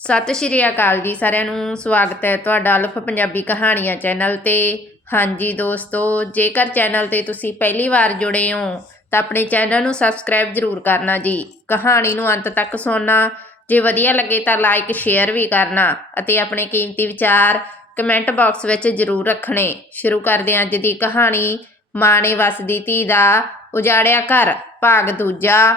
ਸਤਿ ਸ਼੍ਰੀ ਅਕਾਲ ਜੀ ਸਾਰਿਆਂ ਨੂੰ, ਸਵਾਗਤ ਹੈ ਤੁਹਾਡਾ ਅਲਫ ਪੰਜਾਬੀ ਕਹਾਣੀਆਂ ਚੈਨਲ ਤੇ। ਹਾਂਜੀ ਦੋਸਤੋ, ਜੇਕਰ ਚੈਨਲ ਤੇ ਤੁਸੀਂ ਪਹਿਲੀ ਵਾਰ ਜੁੜੇ ਹੋ, ਤਾਂ ਆਪਣੇ ਚੈਨਲ ਨੂੰ ਸਬਸਕ੍ਰਾਈਬ ਜ਼ਰੂਰ ਕਰਨਾ ਜੀ। ਕਹਾਣੀ ਨੂੰ ਅੰਤ ਤੱਕ ਸੁਣਨਾ, ਜੇ ਵਧੀਆ ਲੱਗੇ ਤਾਂ ਲਾਈਕ, ਸ਼ੇਅਰ ਵੀ ਕਰਨਾ ਅਤੇ ਆਪਣੇ ਕੀਮਤੀ ਵਿਚਾਰ ਕਮੈਂਟ ਬਾਕਸ ਵਿੱਚ ਜ਼ਰੂਰ ਰੱਖਣੇ। ਸ਼ੁਰੂ ਕਰਦੇ ਹਾਂ ਅੱਜ ਦੀ ਕਹਾਣੀ ਮਾਣੇ ਨੇ ਵਸਦੀ ਧੀ ਦਾ ਉਜਾੜਿਆ ਘਰ, ਭਾਗ ਦੂਜਾ।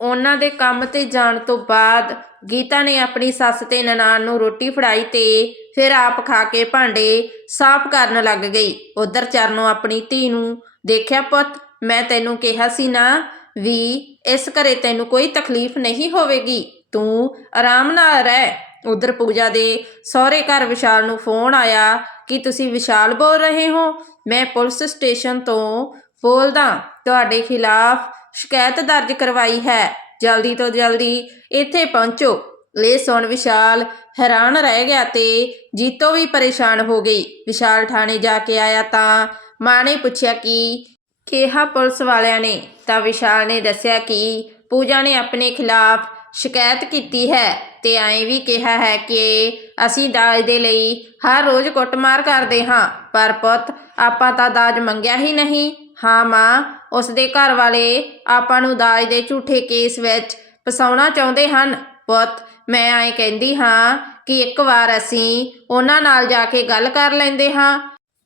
ਉਹਨਾਂ ਦੇ ਕੰਮ ਤੇ ਜਾਣ ਤੋਂ ਬਾਅਦ ਗੀਤਾ ਨੇ ਆਪਣੀ ਸੱਸ ਤੇ ਨਨਾਣ ਨੂੰ ਰੋਟੀ ਫੜਾਈ ਤੇ ਫਿਰ ਆਪ ਖਾ ਕੇ ਭਾਂਡੇ ਸਾਫ਼ ਕਰਨ ਲੱਗ ਗਈ। ਉਧਰ ਚਰਨੋਂ ਆਪਣੀ ਧੀ ਨੂੰ ਦੇਖਿਆ, ਪੁੱਤ, ਮੈਂ ਤੈਨੂੰ ਕਿਹਾ ਸੀ ਨਾ ਵੀ ਇਸ ਘਰੇ ਤੈਨੂੰ ਕੋਈ ਤਕਲੀਫ ਨਹੀਂ ਹੋਵੇਗੀ। ਤੂੰ ਆਰਾਮ ਨਾਲ ਰਹਿ। ਉਧਰ ਪੂਜਾ ਦੇ ਸਹੁਰੇ ਘਰ ਵਿਸ਼ਾਲ ਨੂੰ ਫੋਨ ਆਇਆ ਕਿ, ਤੁਸੀਂ ਵਿਸ਼ਾਲ ਬੋਲ ਰਹੇ ਹੋ? ਮੈਂ ਪੁਲਿਸ ਸਟੇਸ਼ਨ ਤੋਂ ਬੋਲਦਾ। ਤੁਹਾਡੇ ਖਿਲਾਫ ਸ਼ਿਕਾਇਤ ਦਰਜ ਕਰਵਾਈ ਹੈ। ਜਲਦੀ ਤੋਂ ਜਲਦੀ ਇੱਥੇ ਪਹੁੰਚੋ। ਇਹ ਸੁਣ ਵਿਸ਼ਾਲ ਹੈਰਾਨ ਰਹਿ ਗਿਆ ਤੇ ਜੀਤੋ ਵੀ ਪਰੇਸ਼ਾਨ ਹੋ ਗਈ। ਵਿਸ਼ਾਲ ਥਾਣੇ ਜਾ ਕੇ ਆਇਆ ਤਾਂ ਮਾਂ ਨੇ ਪੁੱਛਿਆ ਕਿ ਕਿਹਾ ਪੁਲਿਸ ਵਾਲਿਆਂ ਨੇ? ਤਾਂ ਵਿਸ਼ਾਲ ਨੇ ਦੱਸਿਆ ਕਿ ਪੂਜਾ ਨੇ ਆਪਣੇ ਖਿਲਾਫ ਸ਼ਿਕਾਇਤ ਕੀਤੀ ਹੈ ਤੇ ਐਂ ਵੀ ਕਿਹਾ ਹੈ ਕਿ ਅਸੀਂ ਦਾਜ ਦੇ ਲਈ ਹਰ ਰੋਜ਼ ਕੁੱਟਮਾਰ ਕਰਦੇ ਹਾਂ, ਪਰ ਪੁੱਤ, ਆਪਾਂ ਤਾਂ ਦਾਜ ਮੰਗਿਆ ਹੀ ਨਹੀਂ। ਹਾਂ ਮਾਂ ਉਸ ਦੇ ਘਰ ਵਾਲੇ ਆਪਾਂ ਨੂੰ ਦਾਜ ਦੇ ਝੂਠੇ ਕੇਸ ਵਿੱਚ ਫਸਾਉਣਾ ਚਾਹੁੰਦੇ ਹਨ। ਪੁੱਤ, ਮੈਂ ਐਂ ਕਹਿੰਦੀ ਹਾਂ ਕਿ ਇੱਕ ਵਾਰ ਅਸੀਂ ਉਹਨਾਂ ਨਾਲ ਜਾ ਕੇ ਗੱਲ ਕਰ ਲੈਂਦੇ ਹਾਂ।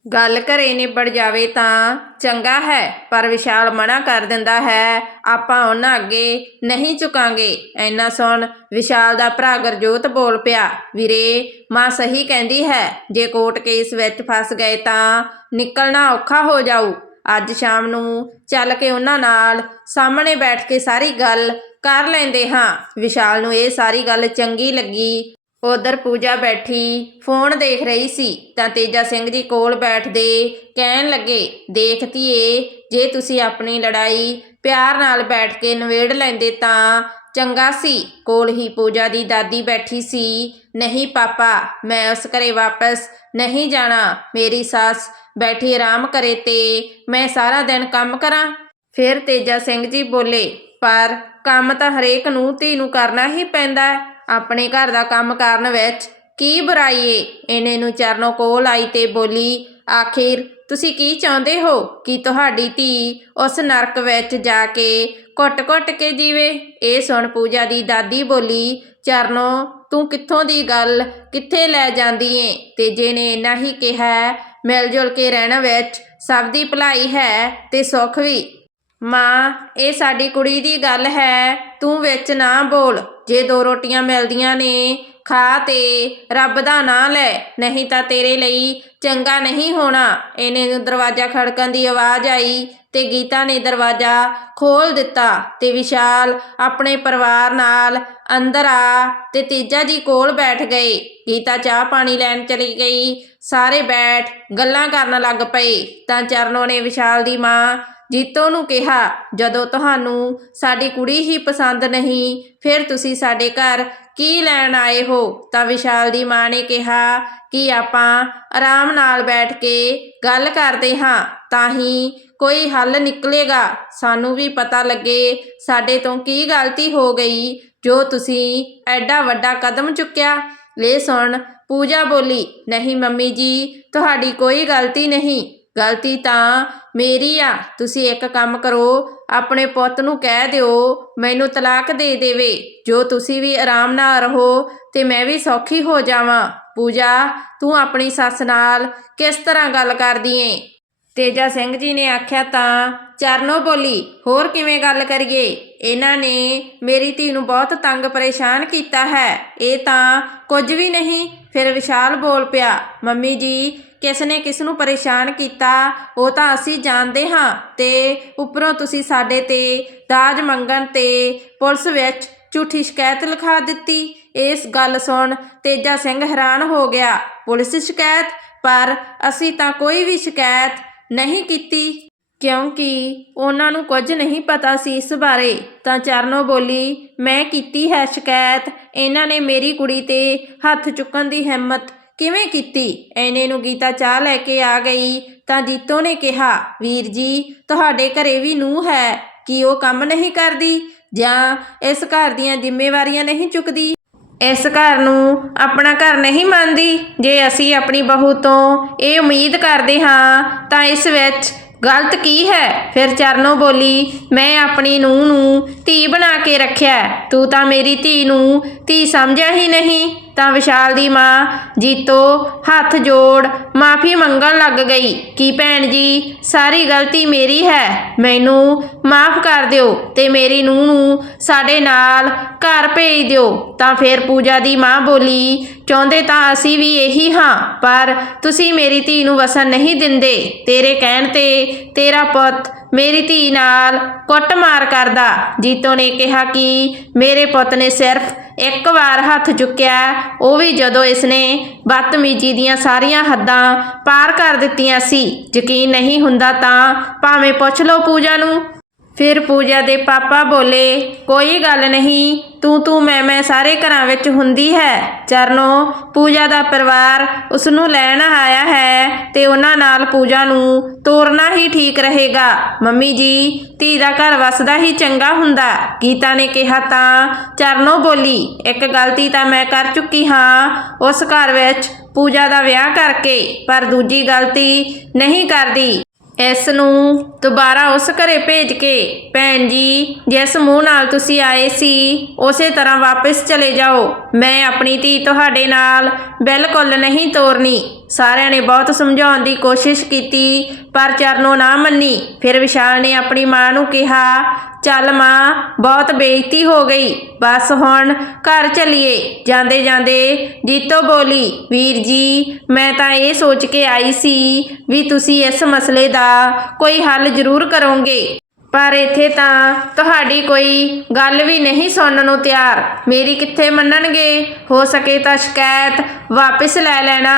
ਗੱਲ ਘਰੇ ਨਿਬੜ ਜਾਵੇ ਤਾਂ ਚੰਗਾ ਹੈ, ਪਰ ਵਿਸ਼ਾਲ ਮਨਾ ਕਰ ਦਿੰਦਾ ਹੈ, ਆਪਾਂ ਉਹਨਾਂ ਅੱਗੇ ਨਹੀਂ ਝੁਕਾਂਗੇ। ਐਨਾ ਸੁਣ ਵਿਸ਼ਾਲ ਦਾ ਭਰਾ ਗਰਜੋਤ ਬੋਲ ਪਿਆ, ਵੀਰੇ, ਮਾਂ ਸਹੀ ਕਹਿੰਦੀ ਹੈ, ਜੇ ਕੋਰਟ ਕੇਸ ਵਿੱਚ ਫਸ ਗਏ ਤਾਂ ਨਿਕਲਣਾ ਔਖਾ ਹੋ ਜਾਊ। ਅੱਜ ਸ਼ਾਮ ਨੂੰ ਚੱਲ ਕੇ ਉਹਨਾਂ ਨਾਲ ਸਾਹਮਣੇ ਬੈਠ ਕੇ ਸਾਰੀ ਗੱਲ ਕਰ ਲੈਂਦੇ ਹਾਂ। ਵਿਸ਼ਾਲ ਨੂੰ ਇਹ ਸਾਰੀ ਗੱਲ ਚੰਗੀ ਲੱਗੀ। ਉਧਰ ਪੂਜਾ ਬੈਠੀ, ਫੋਨ ਦੇਖ ਰਹੀ ਸੀ। ਤਾਂ ਤੇਜਾ ਸਿੰਘ ਜੀ ਕੋਲ ਬੈਠਦੇ ਕਹਿਣ ਲੱਗੇ ਦੇਖਤੀ ਏ ਜੇ ਤੁਸੀਂ ਆਪਣੀ ਲੜਾਈ ਪਿਆਰ ਨਾਲ ਬੈਠ ਕੇ ਨਵੇੜ ਲੈਂਦੇ ਤਾਂ ਚੰਗਾ ਸੀ। ਕੋਲ ਹੀ ਪੂਜਾ ਦੀ ਦਾਦੀ ਬੈਠੀ ਸੀ, ਨਹੀਂ ਪਾਪਾ, ਮੈਂ ਉਸ ਘਰੇ ਵਾਪਸ ਨਹੀਂ ਜਾਣਾ। ਮੇਰੀ ਸੱਸ ਬੈਠੀ ਆਰਾਮ ਕਰੇ ਤੇ ਮੈਂ ਸਾਰਾ ਦਿਨ ਕੰਮ ਕਰਾਂ। ਫਿਰ ਤੇਜਾ ਸਿੰਘ ਜੀ ਬੋਲੇ, ਪਰ ਕੰਮ ਤਾਂ ਹਰੇਕ ਨੂੰ ਧੀ ਨੂੰ ਕਰਨਾ ਹੀ ਪੈਂਦਾ ਆਪਣੇ ਘਰ ਦਾ ਕੰਮ ਕਰਨ ਵਿੱਚ ਕੀ ਬੁਰਾਈ ਏ? ਇਹਨੇ ਨੂੰ ਚਰਨੋਂ ਕੋਲ ਆਈ ਤੇ ਬੋਲੀ, ਆਖਿਰ ਤੁਸੀਂ ਕੀ ਚਾਹੁੰਦੇ ਹੋ ਕਿ ਤੁਹਾਡੀ ਧੀ ਉਸ ਨਰਕ ਵਿੱਚ ਜਾ ਕੇ ਘੁੱਟ-ਘੁੱਟ ਕੇ ਜੀਵੇ? ਇਹ ਸੁਣ ਪੂਜਾ ਦੀ ਦਾਦੀ ਬੋਲੀ, ਚਰਨੋ, ਤੂੰ ਕਿੱਥੋਂ ਦੀ ਗੱਲ, ਕਿੱਥੇ ਲੈ ਜਾਂਦੀ ਏ? ਤੇਜੇ ਨੇ ਇੰਨਾ ਹੀ ਕਿਹਾ ਮਿਲ ਜੁਲ ਕੇ ਰਹਿਣ ਵਿੱਚ ਸਭ ਦੀ ਭਲਾਈ ਹੈ ਤੇ ਸੁੱਖ ਵੀ। ਮਾਂ, ਇਹ ਸਾਡੀ ਕੁੜੀ ਦੀ ਗੱਲ ਹੈ, ਤੂੰ ਵਿੱਚ ਨਾ ਬੋਲ। ਜੇ ਦੋ ਰੋਟੀਆਂ ਮਿਲਦੀਆਂ ਨੇ ਖਾ ਤੇ ਰੱਬ ਦਾ ਨਾਂ ਲੈ, ਨਹੀਂ ਤਾਂ ਤੇਰੇ ਲਈ ਚੰਗਾ ਨਹੀਂ ਹੋਣਾ। ਇਹਨੇ ਨੂੰ ਦਰਵਾਜ਼ਾ ਖੜਕਣ ਦੀ ਆਵਾਜ਼ ਆਈ ਤੇ ਗੀਤਾ ਨੇ ਦਰਵਾਜ਼ਾ ਖੋਲ ਦਿੱਤਾ ਤੇ ਵਿਸ਼ਾਲ ਆਪਣੇ ਪਰਿਵਾਰ ਨਾਲ ਅੰਦਰ ਆ ਤੇ ਤੀਜਾ ਜੀ ਕੋਲ ਬੈਠ ਗਏ। ਗੀਤਾ ਚਾਹ ਪਾਣੀ ਲੈਣ ਚਲੀ ਗਈ। ਸਾਰੇ ਬੈਠ ਗੱਲਾਂ ਕਰਨ ਲੱਗ ਪਏ। ਤਾਂ ਚਰਨੋ ਨੇ ਵਿਸ਼ਾਲ ਦੀ ਮਾਂ ਜੀਤੋ ਨੂੰ ਕਿਹਾ, ਜਦੋਂ ਤੁਹਾਨੂੰ ਸਾਡੀ ਕੁੜੀ ਹੀ ਪਸੰਦ ਨਹੀਂ, ਫਿਰ ਤੁਸੀਂ ਸਾਡੇ ਘਰ ਕੀ ਲੈਣ ਆਏ ਹੋ? ਤਾਂ ਵਿਸ਼ਾਲ ਦੀ ਮਾਂ ਨੇ ਕਿਹਾ, ਕਿ ਆਪਾਂ ਆਰਾਮ ਨਾਲ ਬੈਠ ਕੇ ਗੱਲ ਕਰਦੇ ਹਾਂ? ਤਾਂ ਹੀ ਕੋਈ ਹੱਲ ਨਿਕਲੇਗਾ। ਸਾਨੂੰ ਵੀ ਪਤਾ ਲੱਗੇ, ਸਾਡੇ ਤੋਂ ਕੀ ਗਲਤੀ ਹੋ ਗਈ, ਜੋ ਤੁਸੀਂ ਐਡਾ ਵੱਡਾ ਕਦਮ ਚੁੱਕਿਆ? ਲੈ ਸੁਣ, ਪੂਜਾ ਬੋਲੀ, ਨਹੀਂ ਮੰਮੀ ਜੀ, ਤੁਹਾਡੀ ਕੋਈ ਗਲਤੀ ਨਹੀਂ। ਗਲਤੀ ਤਾਂ ਮੇਰੀ ਆ, ਤੁਸੀਂ ਇੱਕ ਕੰਮ ਕਰੋ, ਆਪਣੇ ਪੁੱਤ ਨੂੰ ਕਹਿ ਦਿਓ, ਮੈਨੂੰ ਤਲਾਕ ਦੇ ਦੇਵੇ। ਜੋ ਤੁਸੀਂ ਵੀ ਆਰਾਮ ਨਾਲ ਰਹੋ ਤੇ ਮੈਂ ਵੀ ਸੌਖੀ ਹੋ ਜਾਵਾਂ। ਪੂਜਾ, ਤੂੰ ਆਪਣੀ ਸੱਸ ਨਾਲ ਕਿਸ ਤਰ੍ਹਾਂ ਗੱਲ ਕਰਦੀ ਏ? ਤੇਜਾ ਸਿੰਘ ਜੀ ਨੇ ਆਖਿਆ ਤਾਂ, ਚਰਨੋ ਬੋਲੀ, ਹੋਰ ਕਿਵੇਂ ਗੱਲ ਕਰੀਏ? ਇਹਨਾਂ ਨੇ ਮੇਰੀ ਧੀ ਨੂੰ ਬਹੁਤ ਤੰਗ ਪਰੇਸ਼ਾਨ ਕੀਤਾ ਹੈ। ਇਹ ਤਾਂ ਕੁਝ ਵੀ ਨਹੀਂ, ਫਿਰ ਵਿਸ਼ਾਲ ਬੋਲ ਪਿਆ, ਮੰਮੀ ਜੀ ਕਿਸ ਨੇ ਕਿਸ ਨੂੰ ਪਰੇਸ਼ਾਨ ਕੀਤਾ, ਉਹ ਤਾਂ ਅਸੀਂ ਜਾਣਦੇ ਹਾਂ। ਤੇ ਉੱਪਰੋਂ ਤੁਸੀਂ ਸਾਡੇ ਤੇ ਦਾਜ ਮੰਗਣ ਤੇ ਪੁਲਿਸ ਵਿੱਚ ਝੂਠੀ ਸ਼ਿਕਾਇਤ ਲਿਖਾ ਦਿੱਤੀ। ਇਸ ਗੱਲ ਸੁਣ ਤੇਜਾ ਸਿੰਘ ਹੈਰਾਨ ਹੋ ਗਿਆ। ਪੁਲਿਸ ਸ਼ਿਕਾਇਤ? ਪਰ ਅਸੀਂ ਤਾਂ ਕੋਈ ਵੀ ਸ਼ਿਕਾਇਤ ਨਹੀਂ ਕੀਤੀ। ਕਿਉਂਕਿ ਉਹਨਾਂ ਨੂੰ ਕੁਝ ਨਹੀਂ ਪਤਾ ਸੀ ਇਸ ਬਾਰੇ। ਤਾਂ ਚਰਨੋ ਬੋਲੀ, ਮੈਂ ਕੀਤੀ ਹੈ ਸ਼ਿਕਾਇਤ। ਇਹਨਾਂ ਨੇ ਮੇਰੀ ਕੁੜੀ ਤੇ ਹੱਥ ਚੁੱਕਣ ਦੀ ਹਿੰਮਤ ਕਿਵੇਂ ਕੀਤੀ? ਐਨੇ ਨੂੰ ਗੀਤਾ ਚਾਹ ਲੈ ਕੇ ਆ ਗਈ। ਤਾਂ ਜੀਤੋ ਨੇ ਕਿਹਾ, ਵੀਰ ਜੀ, ਤੁਹਾਡੇ ਘਰੇ ਵੀ ਨੂੰਹ ਹੈ। ਕਿ ਉਹ ਕੰਮ ਨਹੀਂ ਕਰਦੀ? ਜਾਂ ਇਸ ਘਰ ਦੀਆਂ ਜ਼ਿੰਮੇਵਾਰੀਆਂ ਨਹੀਂ ਚੁੱਕਦੀ? ਇਸ ਘਰ ਨੂੰ ਆਪਣਾ ਘਰ ਨਹੀਂ ਮੰਨਦੀ? ਜੇ ਅਸੀਂ ਆਪਣੀ ਬਹੂ ਤੋਂ ਇਹ ਉਮੀਦ ਕਰਦੇ ਹਾਂ, ਤਾਂ ਇਸ ਵਿੱਚ ਗਲਤ ਕੀ ਹੈ? ਫਿਰ ਚਰਨੋ ਬੋਲੀ, ਮੈਂ ਆਪਣੀ ਨੂੰਹ ਨੂੰ ਧੀ ਬਣਾ ਕੇ ਰੱਖਿਆ। ਤੂੰ ਤਾਂ ਮੇਰੀ ਧੀ ਨੂੰ ਧੀ ਸਮਝਿਆ ਹੀ ਨਹੀਂ। ਤਾਂ ਵਿਸ਼ਾਲ ਦੀ ਮਾਂ ਜੀਤੋ ਹੱਥ ਜੋੜ ਮਾਫੀ ਮੰਗਣ ਲੱਗ ਗਈ ਕਿ ਭੈਣ ਜੀ, ਸਾਰੀ ਗਲਤੀ ਮੇਰੀ ਹੈ। ਮੈਨੂੰ ਮਾਫ ਕਰ ਦਿਓ ਤੇ ਮੇਰੀ ਨੂੰਹ ਨੂੰ ਸਾਡੇ ਨਾਲ ਘਰ ਭੇਜ ਦਿਓ। ਤਾਂ ਫਿਰ ਪੂਜਾ ਦੀ ਮਾਂ ਬੋਲੀ, ਚਾਹੁੰਦੇ ਤਾਂ ਅਸੀਂ ਵੀ ਇਹੀ ਹਾਂ, ਪਰ ਤੁਸੀਂ ਮੇਰੀ ਧੀ ਨੂੰ ਵਸਣ ਨਹੀਂ ਦਿੰਦੇ। ਤੇਰੇ ਕਹਿਣ ਤੇ ਤੇਰਾ ਪੁੱਤ ਮੇਰੀ ਧੀ ਨਾਲ ਕੁੱਟਮਾਰ ਕਰਦਾ। ਜੀਤੋ ਨੇ ਕਿਹਾ ਕਿ ਮੇਰੇ ਪੁੱਤ ਨੇ ਸਿਰਫ ਇੱਕ ਵਾਰ ਹੱਥ ਚੁੱਕਿਆ ਉਹ ਵੀ ਜਦੋਂ ਇਸਨੇ ਬਦਤਮੀਜੀ ਦੀਆਂ ਸਾਰੀਆਂ ਹੱਦਾਂ ਪਾਰ ਕਰ ਦਿੱਤੀਆਂ ਸੀ, ਯਕੀਨ ਨਹੀਂ ਹੁੰਦਾ ਤਾਂ ਭਾਵੇਂ ਪੁੱਛ ਲਓ ਪੂਜਾ ਨੂੰ ਫਿਰ ਪੂਜਾ ਦੇ ਪਾਪਾ ਬੋਲੇ, ਕੋਈ ਗੱਲ ਨਹੀਂ, ਤੂੰ ਤੂੰ ਮੈਂ ਮੈਂ ਸਾਰੇ ਘਰਾਂ ਵਿੱਚ ਹੁੰਦੀ ਹੈ। ਚਰਨੋ, ਪੂਜਾ ਦਾ ਪਰਿਵਾਰ ਉਸ ਨੂੰ ਲੈਣ ਆਇਆ ਹੈ ਤੇ ਉਹਨਾਂ ਨਾਲ ਪੂਜਾ ਨੂੰ ਤੋਰਨਾ ਹੀ ਠੀਕ ਰਹੇਗਾ। ਮੰਮੀ ਜੀ, ਧੀ ਦਾ ਘਰ ਵਸਦਾ ਹੀ ਚੰਗਾ ਹੁੰਦਾ। ਗੀਤਾ ਨੇ ਕਿਹਾ ਤਾਂ ਚਰਨੋ ਬੋਲੀ, ਇੱਕ ਗਲਤੀ ਤਾਂ ਮੈਂ ਕਰ ਚੁੱਕੀ ਹਾਂ, ਉਸ ਘਰ ਵਿੱਚ ਪੂਜਾ ਦਾ ਵਿਆਹ ਕਰਕੇ, ਪਰ ਦੂਜੀ ਗਲਤੀ ਨਹੀਂ ਕਰਦੀ। ਇਸ ਨੂੰ ਦੁਬਾਰਾ ਉਸ ਘਰੇ ਭੇਜ ਕੇ, ਭੈਣ ਜੀ, ਜਿਸ ਮੂੰਹ ਨਾਲ ਤੁਸੀਂ ਆਏ ਸੀ, ਉਸੇ ਤਰ੍ਹਾਂ ਵਾਪਸ ਚਲੇ ਜਾਓ। ਮੈਂ ਆਪਣੀ ਧੀ ਤੁਹਾਡੇ ਨਾਲ ਬਿਲਕੁਲ ਨਹੀਂ ਤੋਰਨੀ। ਸਾਰਿਆਂ ਨੇ ਬਹੁਤ ਸਮਝਾਉਣ ਦੀ ਕੋਸ਼ਿਸ਼ ਕੀਤੀ, ਪਰ ਚਰਨੋ ਨਾ ਮੰਨੀ। ਫਿਰ ਵਿਸ਼ਾਲ ਨੇ ਆਪਣੀ ਮਾਂ ਨੂੰ ਕਿਹਾ, ਚੱਲ ਮਾਂ, ਬਹੁਤ ਬੇਇੱਜ਼ਤੀ ਹੋ ਗਈ। ਬਸ ਹੁਣ ਘਰ ਚਲੀਏ। ਜਾਂਦੇ ਜਾਂਦੇ ਜੀਤੋ ਬੋਲੀ, ਵੀਰ ਜੀ, ਮੈਂ ਤਾਂ ਇਹ ਸੋਚ ਕੇ ਆਈ ਸੀ ਵੀ ਤੁਸੀਂ ਇਸ ਮਸਲੇ ਦਾ ਕੋਈ ਹੱਲ ਜ਼ਰੂਰ ਕਰੋਗੇ। ਪਰ ਇੱਥੇ ਤਾਂ ਤੁਹਾਡੀ ਕੋਈ ਗੱਲ ਵੀ ਨਹੀਂ ਸੁਣਨ ਨੂੰ ਤਿਆਰ। ਮੇਰੀ ਕਿੱਥੇ ਮੰਨਣਗੇ? ਹੋ ਸਕੇ ਤਾਂ ਸ਼ਿਕਾਇਤ ਵਾਪਸ ਲੈ ਲੈਣਾ।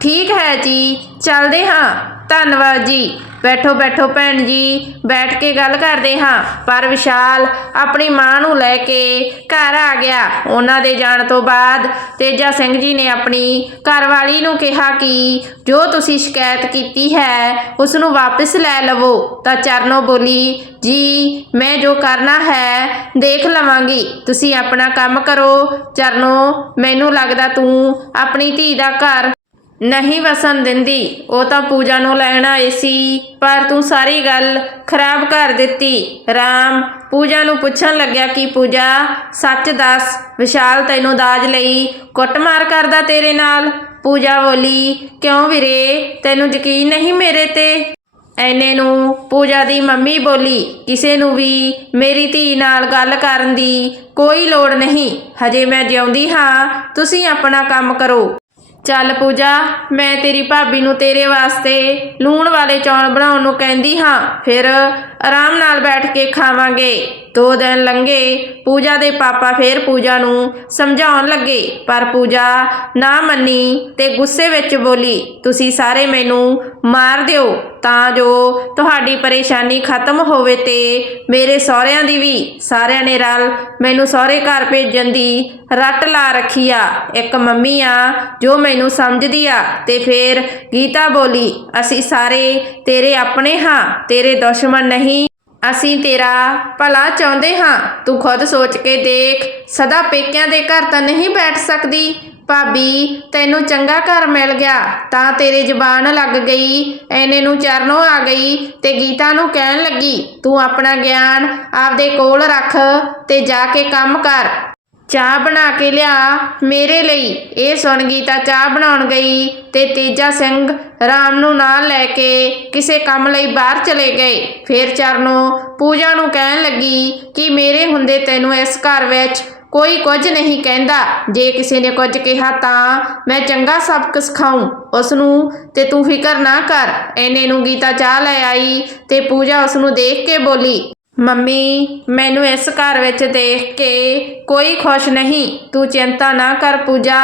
ਠੀਕ ਹੈ ਜੀ, ਚੱਲਦੇ ਹਾਂ। ਧੰਨਵਾਦ ਜੀ। ਬੈਠੋ ਬੈਠੋ ਭੈਣ ਜੀ। ਬੈਠ ਕੇ ਗੱਲ ਕਰਦੇ ਹਾਂ। ਪਰ ਵਿਸ਼ਾਲ ਆਪਣੀ ਮਾਂ ਨੂੰ ਲੈ ਕੇ ਘਰ ਆ ਗਿਆ। ਉਹਨਾਂ ਦੇ ਜਾਣ ਤੋਂ ਬਾਅਦ ਤੇਜਾ ਸਿੰਘ ਜੀ ਨੇ ਆਪਣੀ ਘਰਵਾਲੀ ਨੂੰ ਕਿਹਾ ਕਿ ਜੋ ਤੁਸੀਂ ਸ਼ਿਕਾਇਤ ਕੀਤੀ ਹੈ ਉਸ ਨੂੰ ਵਾਪਸ ਲੈ ਲਵੋ। ਤਾਂ ਚਰਨੋ ਬੋਲੀ, ਜੀ, ਮੈਂ ਜੋ ਕਰਨਾ ਹੈ, ਦੇਖ ਲਵਾਂਗੀ। ਤੁਸੀਂ ਆਪਣਾ ਕੰਮ ਕਰੋ। ਚਰਨੋ, ਮੈਨੂੰ ਲੱਗਦਾ ਤੂੰ ਆਪਣੀ ਧੀ ਦਾ ਘਰ ਨਹੀਂ ਵਸਣ ਦਿੰਦੀ। ਉਹ ਤਾਂ ਪੂਜਾ ਨੂੰ ਲੈਣ ਆਏ ਸੀ, ਪਰ ਤੂੰ ਸਾਰੀ ਗੱਲ ਖਰਾਬ ਕਰ ਦਿੱਤੀ। ਰਾਮ ਪੂਜਾ ਨੂੰ ਪੁੱਛਣ ਲੱਗਿਆ ਕਿ ਪੂਜਾ, ਸੱਚ ਦੱਸ, ਵਿਸ਼ਾਲ ਤੈਨੂੰ ਦਾਜ ਲਈ ਕੁੱਟਮਾਰ ਕਰਦਾ ਤੇਰੇ ਨਾਲ? ਪੂਜਾ ਬੋਲੀ, ਕਿਉਂ ਵੀਰੇ, ਤੈਨੂੰ ਯਕੀਨ ਨਹੀਂ ਮੇਰੇ ਤੇ? ਐਨੇ ਨੂੰ ਪੂਜਾ ਦੀ ਮੰਮੀ ਬੋਲੀ, ਕਿਸੇ ਨੂੰ ਵੀ ਮੇਰੀ ਧੀ ਨਾਲ ਗੱਲ ਕਰਨ ਦੀ ਕੋਈ ਲੋੜ ਨਹੀਂ। ਹਜੇ ਮੈਂ ਜਿਉਂਦੀ ਹਾਂ, ਤੁਸੀਂ ਆਪਣਾ ਕੰਮ ਕਰੋ। ਚੱਲ ਪੂਜਾ, ਮੈਂ ਤੇਰੀ ਭਾਬੀ ਨੂੰ ਤੇਰੇ ਵਾਸਤੇ ਲੂਣ ਵਾਲੇ ਚੌਲ ਬਣਾਉਣ ਨੂੰ ਕਹਿੰਦੀ ਹਾਂ। ਫਿਰ ਆਰਾਮ ਨਾਲ ਬੈਠ ਕੇ ਖਾਵਾਂਗੇ। ਦੋ ਦਿਨ ਲੰਘੇ, ਪੂਜਾ ਦੇ ਪਾਪਾ ਫੇਰ ਪੂਜਾ ਨੂੰ ਸਮਝਾਉਣ ਲੱਗੇ। ਪਰ ਪੂਜਾ ਨਾ ਮੰਨੀ ਤੇ ਗੁੱਸੇ ਵਿੱਚ ਬੋਲੀ, ਤੁਸੀਂ ਸਾਰੇ ਮੈਨੂੰ ਮਾਰ ਦਿਓ। ਤਾਂ ਜੋ ਤੁਹਾਡੀ ਪਰੇਸ਼ਾਨੀ ਖਤਮ ਹੋਵੇ ਤੇ ਮੇਰੇ ਸਹੁਰਿਆਂ ਦੀ ਵੀ, ਸਾਰਿਆਂ ਨੇ ਰਲ ਮੈਨੂੰ ਸਹੁਰੇ ਘਰ ਭੇਜਣ ਦੀ ਰੱਟ ਲਾ ਰੱਖੀ ਆ। ਇੱਕ ਮੰਮੀ ਆ ਜੋ ਮੈਨੂੰ ਸਮਝਦੀ ਆ ਤੇ ਫੇਰ ਗੀਤਾ ਬੋਲੀ, ਅਸੀਂ ਸਾਰੇ ਤੇਰੇ ਆਪਣੇ ਹਾਂ, ਤੇਰੇ ਦੁਸ਼ਮਣ ਨਹੀਂ। ਅਸੀਂ ਤੇਰਾ ਭਲਾ ਚਾਹੁੰਦੇ ਹਾਂ। ਤੂੰ ਖੁਦ ਸੋਚ ਕੇ ਦੇਖ, ਸਦਾ ਪੇਕਿਆਂ ਦੇ ਘਰ ਤਾਂ ਨਹੀਂ ਬੈਠ ਸਕਦੀ। ਭਾਬੀ, ਤੈਨੂੰ ਚੰਗਾ ਘਰ ਮਿਲ ਗਿਆ, ਤਾਂ ਤੇਰੇ ਜ਼ਬਾਨ ਲੱਗ ਗਈ। ਐਨੇ ਨੂੰ ਚਰਨੋਂ ਆ ਗਈ ਤੇ ਗੀਤਾ ਨੂੰ ਕਹਿਣ ਲੱਗੀ, ਤੂੰ ਆਪਣਾ ਗਿਆਨ ਆਪਦੇ ਕੋਲ ਰੱਖ ਤੇ ਜਾ ਕੇ ਕੰਮ ਕਰ। ਚਾਹ ਬਣਾ ਕੇ ਲਿਆ, ਮੇਰੇ ਲਈ। ਇਹ ਸੁਣ ਗੀਤਾ ਚਾਹ ਬਣਾਉਣ ਗਈ ਤੇ ਤੇਜਾ ਸਿੰਘ ਰਾਮ ਨੂੰ ਨਾਲ ਲੈ ਕੇ ਕਿਸੇ ਕੰਮ ਲਈ ਬਾਹਰ ਚਲੇ ਗਏ। ਫਿਰ ਚਰਨੋ ਪੂਜਾ ਨੂੰ ਕਹਿਣ ਲੱਗੀ ਕਿ ਮੇਰੇ ਹੁੰਦੇ ਤੈਨੂੰ ਇਸ ਘਰ ਵਿੱਚ ਕੋਈ ਕੁਝ ਨਹੀਂ ਕਹਿੰਦਾ। ਜੇ ਕਿਸੇ ਨੇ ਕੁਝ ਕਿਹਾ ਤਾਂ ਮੈਂ ਚੰਗਾ ਸਬਕ ਸਿਖਾਉਂ ਉਸ ਨੂੰ ਤੇ ਤੂੰ ਫਿਕਰ ਨਾ ਕਰ। ਐਨੇ ਨੂੰ ਗੀਤਾ ਚਾਹ ਲੈ ਆਈ ਤੇ ਪੂਜਾ ਉਸ ਨੂੰ ਦੇਖ ਕੇ ਬੋਲੀ, ਮੰਮੀ, ਮੈਨੂੰ ਇਸ ਘਰ ਵਿੱਚ ਦੇਖ ਕੇ ਕੋਈ ਖੁਸ਼ ਨਹੀਂ। ਤੂੰ ਚਿੰਤਾ ਨਾ ਕਰ ਪੂਜਾ।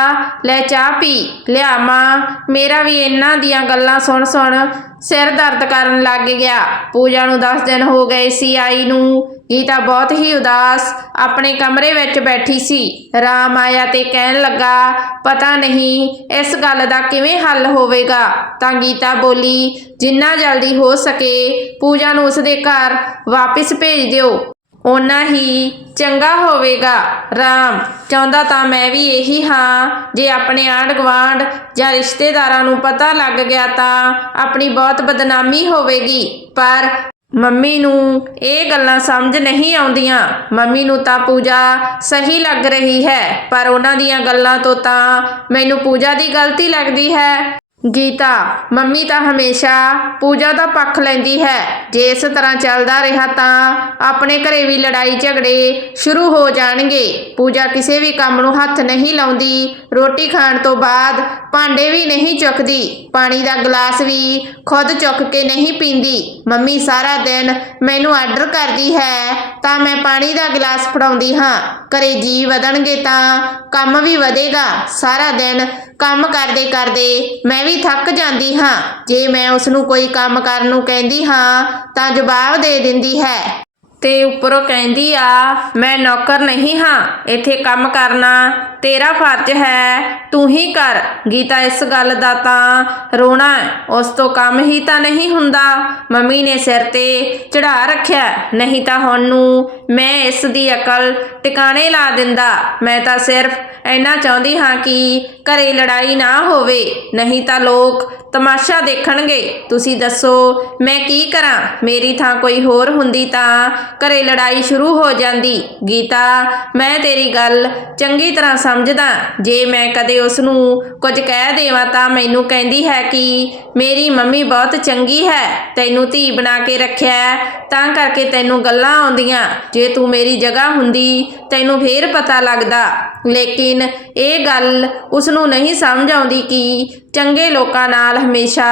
ਲੈ ਚਾਹ ਪੀ। ਲਿਆ ਮਾਂ। ਮੇਰਾ ਵੀ ਇਹਨਾਂ ਦੀਆਂ ਗੱਲਾਂ ਸੁਣ ਸੁਣ ਸਿਰ ਦਰਦ ਕਰਨ ਲੱਗ ਗਿਆ। ਪੂਜਾ ਨੂੰ 10 ਦਿਨ ਹੋ ਗਏ ਸੀ ਆਈ ਨੂੰ। ਗੀਤਾ ਬਹੁਤ ਹੀ ਉਦਾਸ ਆਪਣੇ ਕਮਰੇ ਵਿੱਚ ਬੈਠੀ ਸੀ। ਰਾਮ ਆਇਆ ਤੇ ਕਹਿਣ ਲੱਗਾ, ਪਤਾ ਨਹੀਂ, ਇਸ ਗੱਲ ਦਾ ਕਿਵੇਂ ਹੱਲ ਹੋਵੇਗਾ? ਤਾਂ ਗੀਤਾ ਬੋਲੀ, ਜਿੰਨਾ ਜਲਦੀ ਹੋ ਸਕੇ, ਪੂਜਾ ਨੂੰ ਉਸਦੇ ਘਰ ਵਾਪਸ ਭੇਜ ਦਿਓ। ਓਨਾ ਹੀ ਚੰਗਾ ਹੋਵੇਗਾ। ਰਾਮ, ਚਾਹੁੰਦਾ ਤਾਂ ਮੈਂ ਵੀ ਇਹੀ ਹਾਂ। ਜੇ ਆਪਣੇ ਆਂਢ ਗੁਆਂਢ ਜਾਂ ਰਿਸ਼ਤੇਦਾਰਾਂ ਨੂੰ ਪਤਾ ਲੱਗ ਗਿਆ ਤਾਂ ਆਪਣੀ ਬਹੁਤ ਬਦਨਾਮੀ ਹੋਵੇਗੀ। ਪਰ ਮੰਮੀ ਨੂੰ ਇਹ ਗੱਲਾਂ ਸਮਝ ਨਹੀਂ ਆਉਂਦੀਆਂ। ਮੰਮੀ ਨੂੰ ਤਾਂ ਪੂਜਾ ਸਹੀ ਲੱਗ ਰਹੀ ਹੈ, ਪਰ ਉਹਨਾਂ ਦੀਆਂ ਗੱਲਾਂ ਤੋਂ ਤਾਂ ਮੈਨੂੰ ਪੂਜਾ ਦੀ ਗਲਤੀ ਲੱਗਦੀ ਹੈ। ਗੀਤਾ, ਮੰਮੀ ਤਾਂ ਹਮੇਸ਼ਾ ਪੂਜਾ ਦਾ ਪੱਖ ਲੈਂਦੀ ਹੈ। ਜੇ ਇਸ ਤਰ੍ਹਾਂ ਚੱਲਦਾ ਰਿਹਾ ਤਾਂ ਆਪਣੇ ਘਰੇ ਵੀ ਲੜਾਈ ਝਗੜੇ ਸ਼ੁਰੂ ਹੋ ਜਾਣਗੇ। ਪੂਜਾ ਕਿਸੇ ਵੀ ਕੰਮ ਨੂੰ ਹੱਥ ਨਹੀਂ ਲਾਉਂਦੀ। ਰੋਟੀ ਖਾਣ ਤੋਂ ਬਾਅਦ ਭਾਂਡੇ ਵੀ ਨਹੀਂ ਚੁੱਕਦੀ, ਪਾਣੀ ਦਾ ਗਲਾਸ ਵੀ ਖੁਦ ਚੁੱਕ ਕੇ ਨਹੀਂ ਪੀਂਦੀ। ਮੰਮੀ ਸਾਰਾ ਦਿਨ ਮੈਨੂੰ ਆਰਡਰ ਕਰਦੀ ਹੈ, ਤਾਂ ਮੈਂ ਪਾਣੀ ਦਾ ਗਲਾਸ ਫੜਾਉਂਦੀ ਹਾਂ। ਘਰੇ ਜੀ ਵਧਣਗੇ ਤਾਂ ਕੰਮ ਵੀ ਵਧੇਗਾ। ਸਾਰਾ ਦਿਨ ਕੰਮ ਕਰਦੇ ਕਰਦੇ ਮੈਂ ਵੀ ਥੱਕ ਜਾਂਦੀ ਹਾਂ। ਜੇ ਮੈਂ ਉਸ ਨੂੰ ਕੋਈ ਕੰਮ ਕਰਨ ਨੂੰ ਕਹਿੰਦੀ ਹਾਂ, ਤਾਂ ਜਵਾਬ ਦੇ ਦਿੰਦੀ ਹੈ। ਤੇ ਉੱਪਰੋਂ ਕਹਿੰਦੀ ਆ, ਮੈਂ ਨੌਕਰ ਨਹੀਂ ਹਾਂ, ਇੱਥੇ ਕੰਮ ਕਰਨਾ ਤੇਰਾ ਫਰਜ਼ ਹੈ, ਤੂੰ ਹੀ ਕਰ। ਗੀਤਾ ਇਸ ਗੱਲ ਦਾ ਤਾਂ ਰੋਣਾ ਉਸ ਤੋਂ ਕੰਮ ਹੀ ਤਾਂ ਨਹੀਂ ਹੁੰਦਾ। ਮੰਮੀ ਨੇ ਸਿਰ ਤੇ ਚੜਾ ਰੱਖਿਆ। ਨਹੀਂ ਤਾਂ ਹੁਣ ਨੂੰ ਮੈਂ ਇਸ ਦੀ ਅਕਲ ਟਿਕਾਣੇ ਲਾ ਦਿੰਦਾ। ਮੈਂ ਤਾਂ ਸਿਰਫ ਇੰਨਾ ਚਾਹੁੰਦੀ ਹਾਂ ਕਿ ਘਰੇ ਲੜਾਈ ਨਾ ਹੋਵੇ। ਨਹੀਂ ਤਾਂ ਲੋਕ ਤਮਾਸ਼ਾ ਦੇਖਣਗੇ। ਤੁਸੀਂ ਦੱਸੋ, ਮੈਂ ਕੀ ਕਰਾਂ? ਮੇਰੀ ਥਾਂ ਕੋਈ ਹੋਰ ਹੁੰਦੀ ਤਾਂ ਘਰੇ ਲੜਾਈ ਸ਼ੁਰੂ ਹੋ ਜਾਂਦੀ। ਗੀਤਾ, ਮੈਂ ਤੇਰੀ ਗੱਲ ਚੰਗੀ ਤਰ੍ਹਾਂ ਸਮਝਦਾ, ਜੇ ਮੈਂ ਕਦੇ ਉਸ ਨੂੰ ਕੁਝ ਕਹਿ ਦੇਵਾਂ ਤਾਂ ਮੈਨੂੰ ਕਹਿੰਦੀ ਹੈ ਕਿ ਮੇਰੀ ਮੰਮੀ ਬਹੁਤ ਚੰਗੀ ਹੈ, ਤੈਨੂੰ ਧੀ ਬਣਾ ਕੇ ਰੱਖਿਆ ਤਾਂ ਕਰਕੇ ਤੈਨੂੰ ਗੱਲਾਂ ਆਉਂਦੀਆਂ। ਜੇ ਤੂੰ ਮੇਰੀ ਜਗ੍ਹਾ ਹੁੰਦੀ, ਤੈਨੂੰ ਫੇਰ ਪਤਾ ਲੱਗਦਾ। ਲੇਕਿਨ ਇਹ ਗੱਲ ਉਸ ਨੂੰ ਨਹੀਂ ਸਮਝ ਆਉਂਦੀ ਕਿ ਚੰਗੇ ਲੋਕਾਂ ਨਾਲ ਹਮੇਸ਼ਾ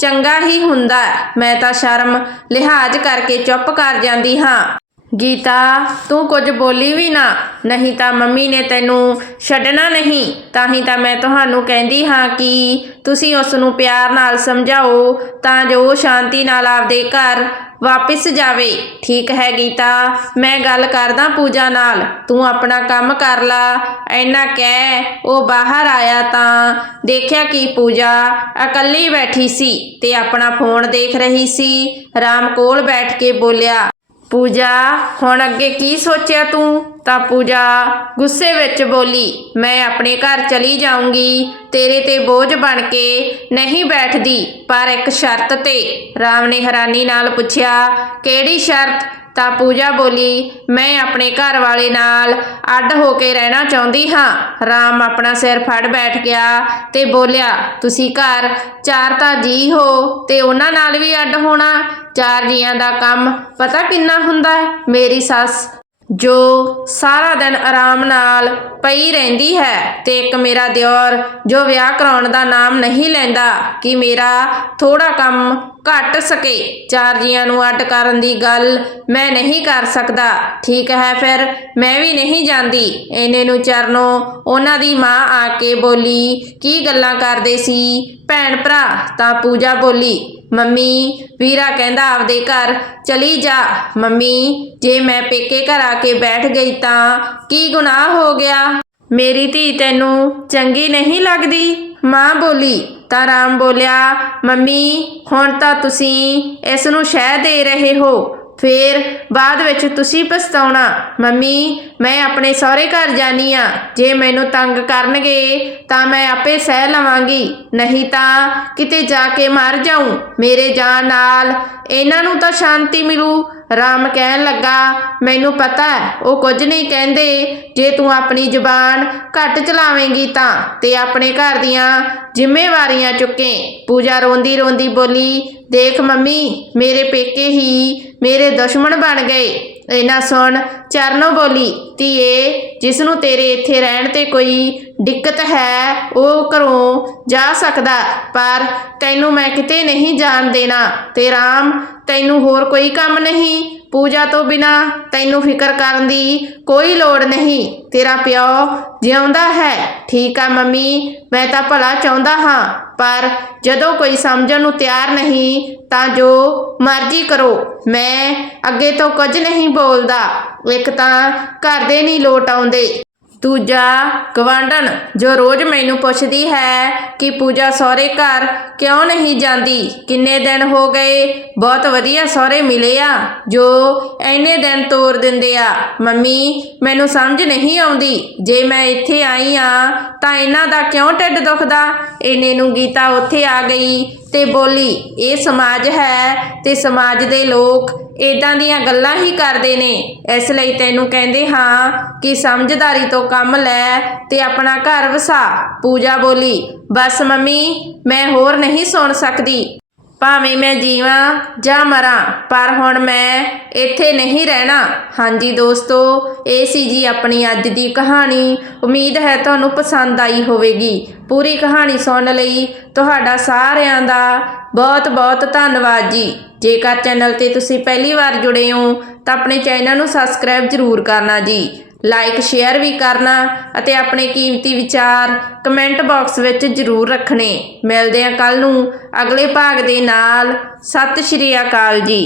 ਚੰਗਾ ਹੀ ਹੁੰਦਾ ਮੈਂ ਤਾਂ ਸ਼ਰਮ ਲਿਹਾਜ਼ ਕਰਕੇ ਚੁੱਪ ਕਰ ਜਾਂਦੀ ਹਾਂ। ਗੀਤਾ, ਤੂੰ ਕੁਝ ਬੋਲੀ ਵੀ ਨਾ, ਨਹੀਂ ਤਾਂ ਮੰਮੀ ਨੇ ਤੈਨੂੰ ਛੱਡਣਾ ਨਹੀਂ। ਤਾਂ ਹੀ ਤਾਂ ਮੈਂ ਤੁਹਾਨੂੰ ਕਹਿੰਦੀ ਹਾਂ ਕਿ ਤੁਸੀਂ ਉਸ ਨੂੰ ਪਿਆਰ ਨਾਲ ਸਮਝਾਓ, ਤਾਂ ਜੋ ਉਹ ਸ਼ਾਂਤੀ ਨਾਲ ਆਪਦੇ ਘਰ ਵਾਪਿਸ ਜਾਵੇ। ਠੀਕ ਹੈ ਗੀਤਾ, ਮੈਂ ਗੱਲ ਕਰਦਾ ਪੂਜਾ ਨਾਲ। ਤੂੰ ਆਪਣਾ ਕੰਮ ਕਰ ਲਾ ਐਨਾ ਕਹਿ, ਉਹ ਬਾਹਰ ਆਇਆ ਤਾਂ ਦੇਖਿਆ ਕਿ ਪੂਜਾ ਇਕੱਲੀ ਬੈਠੀ ਸੀ ਤੇ ਆਪਣਾ ਫੋਨ ਦੇਖ ਰਹੀ ਸੀ। ਰਾਮ ਕੋਲ ਬੈਠ ਕੇ ਬੋਲਿਆ ਪੂਜਾ, ਹੁਣ ਅੱਗੇ ਕੀ ਸੋਚਿਆ ਤੂੰ? ਤਾਂ ਪੂਜਾ, ਗੁੱਸੇ ਵਿੱਚ ਬੋਲੀ, ਮੈਂ ਆਪਣੇ ਘਰ ਚਲੀ ਜਾਊਂਗੀ, ਤੇਰੇ ਤੇ ਬੋਝ ਬਣ ਕੇ ਨਹੀਂ ਬੈਠਦੀ, ਪਰ ਇੱਕ ਸ਼ਰਤ ਤੇ ਰਾਮ ਨੇ ਹੈਰਾਨੀ ਨਾਲ ਪੁੱਛਿਆ, ਕਿਹੜੀ ਸ਼ਰਤ? ਤਾਂ ਪੂਜਾ ਬੋਲੀ, ਮੈਂ ਆਪਣੇ ਘਰ ਵਾਲੇ ਨਾਲ ਅੱਡ ਹੋ ਕੇ ਰਹਿਣਾ ਚਾਹੁੰਦੀ ਹਾਂ। ਰਾਮ ਆਪਣਾ ਸਿਰ ਫੜ ਬੈਠ ਗਿਆ ਤੇ ਬੋਲਿਆ, ਤੁਸੀਂ ਘਰ ਚਾਰ ਤਾਂ ਜੀ ਹੋ ਤੇ ਉਹਨਾਂ ਨਾਲ ਵੀ ਅੱਡ ਹੋਣਾ। ਚਾਰ ਜੀਆਂ ਦਾ ਕੰਮ ਪਤਾ ਕਿੰਨਾ ਹੁੰਦਾ ਹੈ? ਮੇਰੀ ਸੱਸ ਜੋ ਸਾਰਾ ਦਿਨ ਆਰਾਮ ਨਾਲ ਪਈ ਰਹਿੰਦੀ ਹੈ ਤੇ ਇੱਕ ਮੇਰਾ ਦਿਓਰ ਜੋ ਵਿਆਹ ਕਰਾਉਣ ਦਾ ਨਾਮ ਨਹੀਂ ਲੈਂਦਾ, ਕਿ ਮੇਰਾ ਥੋੜਾ ਕੰਮ ਘਟ ਸਕੇ। ਚਾਰ ਜੀਆਂ ਨੂੰ ਅੱਡ ਕਰਨ ਦੀ ਗੱਲ ਮੈਂ ਨਹੀਂ ਕਰ ਸਕਦਾ। ਠੀਕ ਹੈ ਫਿਰ, ਮੈਂ ਵੀ ਨਹੀਂ ਜਾਂਦੀ। ਇਹਨੇ ਨੂੰ ਚਰਨੋ ਉਹਨਾਂ ਦੀ ਮਾਂ ਆ ਕੇ ਬੋਲੀ, ਕੀ ਗੱਲਾਂ ਕਰਦੇ ਸੀ? ਭੈਣ ਭਰਾ? ਤਾਂ ਪੂਜਾ ਬੋਲੀ, ਮੰਮੀ, ਵੀਰਾ ਕਹਿੰਦਾ ਆਪਦੇ ਘਰ ਚਲੀ ਜਾ। ਮੰਮੀ, ਜੇ ਮੈਂ ਪੇਕੇ ਘਰ ਆ ਕੇ ਬੈਠ ਗਈ ਤਾਂ ਕੀ ਗੁਨਾਹ ਹੋ ਗਿਆ? ਮੇਰੀ ਧੀ ਤੈਨੂੰ ਚੰਗੀ ਨਹੀਂ ਲੱਗਦੀ? ਮਾਂ ਬੋਲੀ, ਤਾਂ ਰਾਮ ਬੋਲਿਆ, ਮੰਮੀ, ਹੁਣ ਤਾਂ ਤੁਸੀਂ ਇਸ ਨੂੰ ਸ਼ਹਿ ਦੇ ਰਹੇ ਹੋ। ਫੇਰ ਬਾਅਦ ਵਿੱਚ ਤੁਸੀਂ ਪਛਤਾਉਣਾ। ਮੰਮੀ, ਮੈਂ ਆਪਣੇ ਸਹੁਰੇ ਘਰ ਜਾਨੀ ਆ। ਜੇ ਮੈਨੂੰ ਤੰਗ ਕਰਨਗੇ, ਤਾਂ ਮੈਂ ਆਪੇ ਸਹਿ ਲਵਾਂਗੀ। ਨਹੀਂ ਤਾਂ ਕਿਤੇ ਜਾ ਕੇ ਮਰ ਜਾਊਂ। ਮੇਰੇ ਜਾਨ ਨਾਲ ਇਹਨਾਂ ਨੂੰ ਤਾਂ ਸ਼ਾਂਤੀ ਮਿਲੂ ਰਾਮ ਕਹਿਣ ਲੱਗਾ, ਮੈਨੂੰ ਪਤਾ ਹੈ, ਉਹ ਕੁਝ ਨਹੀਂ ਕਹਿੰਦੇ। ਜੇ ਤੂੰ ਆਪਣੀ ਜ਼ੁਬਾਨ ਘੱਟ ਚਲਾਵੇਂਗੀ ਤਾਂ ਤੇ ਆਪਣੇ ਘਰ ਦੀਆਂ ਜ਼ਿੰਮੇਵਾਰੀਆਂ ਚੁੱਕੇ। ਪੂਜਾ ਰੋਂਦੀ ਰੋਂਦੀ ਬੋਲੀ, ਦੇਖ ਮੰਮੀ, ਮੇਰੇ ਪੇਕੇ ਹੀ ਮੇਰੇ ਦੁਸ਼ਮਣ ਬਣ ਗਏ। ਇਹਨਾਂ ਸੁਣ, ਚਰਨੋ ਬੋਲੀ, ਧੀਏ ਜਿਸ ਨੂੰ ਤੇਰੇ ਇੱਥੇ ਰਹਿਣ ਤੇ ਕੋਈ ਦਿੱਕਤ ਹੈ, ਉਹ ਘਰੋਂ ਜਾ ਸਕਦਾ, ਪਰ ਤੈਨੂੰ ਮੈਂ ਕਿਤੇ ਨਹੀਂ ਜਾਣ ਦੇਣਾ। ਤੇ ਰਾਮ, ਤੈਨੂੰ ਹੋਰ ਕੋਈ ਕੰਮ ਨਹੀਂ? ਪੂਜਾ ਤੋਂ ਬਿਨਾ ਤੈਨੂੰ ਫਿਕਰ ਕਰਨ ਦੀ ਕੋਈ ਲੋੜ ਨਹੀਂ। ਤੇਰਾ ਪਿਓ ਜਿਉਂਦਾ ਹੈ। ਠੀਕ ਆ ਮੰਮੀ, ਮੈਂ ਤਾਂ ਭਲਾ ਚਾਹੁੰਦਾ ਹਾਂ। ਪਰ ਜਦੋਂ ਕੋਈ ਸਮਝਣ ਨੂੰ ਤਿਆਰ ਨਹੀਂ, ਤਾਂ ਜੋ ਮਰਜ਼ੀ ਕਰੋ। ਮੈਂ ਅੱਗੇ ਤੋਂ ਕੁਝ ਨਹੀਂ ਬੋਲਦਾ। ਇੱਕ ਤਾਂ ਘਰ ਦੇ ਨਹੀਂ ਲੋਟ ਆਉਂਦੇ। ਦੂਜਾ ਗਵਾਂਢਣ ਜੋ ਰੋਜ਼ ਮੈਨੂੰ ਪੁੱਛਦੀ ਹੈ ਕਿ ਪੂਜਾ ਸਹੁਰੇ ਘਰ ਕਿਉਂ ਨਹੀਂ ਜਾਂਦੀ? ਕਿੰਨੇ ਦਿਨ ਹੋ ਗਏ? ਬਹੁਤ ਵਧੀਆ ਸਹੁਰੇ ਮਿਲੇ ਆ, ਜੋ ਐਨੇ ਦਿਨ ਤੋਰ ਦਿੰਦੇ ਆ। ਮੰਮੀ, ਮੈਨੂੰ ਸਮਝ ਨਹੀਂ ਆਉਂਦੀ। ਜੇ ਮੈਂ ਇੱਥੇ ਆਈ ਆ ਤਾਂ ਇਹਨਾਂ ਦਾ ਕਿਉਂ ਢਿੱਡ ਦੁਖਦਾ? ਇੰਨੇ ਨੂੰ ਗੀਤਾ ਉੱਥੇ ਆ ਗਈ। ਤੇ ਬੋਲੀ, ਇਹ ਸਮਾਜ ਹੈ ਤੇ ਸਮਾਜ ਦੇ ਲੋਕ ਇਦਾਂ ਦੀਆਂ ਗੱਲਾਂ ਹੀ ਕਰਦੇ ਨੇ। ਇਸ ਲਈ ਤੈਨੂੰ ਕਹਿੰਦੇ ਹਾਂ ਕਿ ਸਮਝਦਾਰੀ ਤੋਂ ਕੰਮ ਲੈ ਤੇ ਆਪਣਾ ਘਰ ਵਸਾ। ਪੂਜਾ ਬੋਲੀ, ਬਸ ਮੰਮੀ, ਮੈਂ ਹੋਰ ਨਹੀਂ ਸੁਣ ਸਕਦੀ। ਭਾਵੇਂ ਮੈਂ ਜੀਵਾਂ ਜਾਂ ਮਰਾਂ, ਪਰ ਹੁਣ ਮੈਂ ਇੱਥੇ ਨਹੀਂ ਰਹਿਣਾ। ਹਾਂਜੀ ਦੋਸਤੋ, ਇਹ ਸੀ ਜੀ ਆਪਣੀ ਅੱਜ ਦੀ ਕਹਾਣੀ। ਉਮੀਦ ਹੈ ਤੁਹਾਨੂੰ ਪਸੰਦ ਆਈ ਹੋਵੇਗੀ। ਪੂਰੀ ਕਹਾਣੀ ਸੁਣਨ ਲਈ ਤੁਹਾਡਾ ਸਾਰਿਆਂ ਦਾ ਬਹੁਤ ਬਹੁਤ ਧੰਨਵਾਦ ਜੀ। ਜੇਕਰ ਚੈਨਲ ਤੇ ਤੁਸੀਂ ਪਹਿਲੀ ਵਾਰ ਜੁੜੇ ਹੋ, ਤਾਂ ਆਪਣੇ ਚੈਨਲ ਨੂੰ ਸਬਸਕ੍ਰਾਈਬ ਜ਼ਰੂਰ ਕਰਨਾ ਜੀ। ਲਾਈਕ ਸ਼ੇਅਰ ਵੀ ਕਰਨਾ ਅਤੇ ਆਪਣੇ ਕੀਮਤੀ ਵਿਚਾਰ ਕਮੈਂਟ ਬਾਕਸ ਵਿੱਚ ਜ਼ਰੂਰ ਰੱਖਣੇ। ਮਿਲਦੇ ਹਾਂ ਕੱਲ ਨੂੰ ਅਗਲੇ ਭਾਗ ਦੇ ਨਾਲ। ਸਤਿ ਸ਼੍ਰੀ ਅਕਾਲ ਜੀ।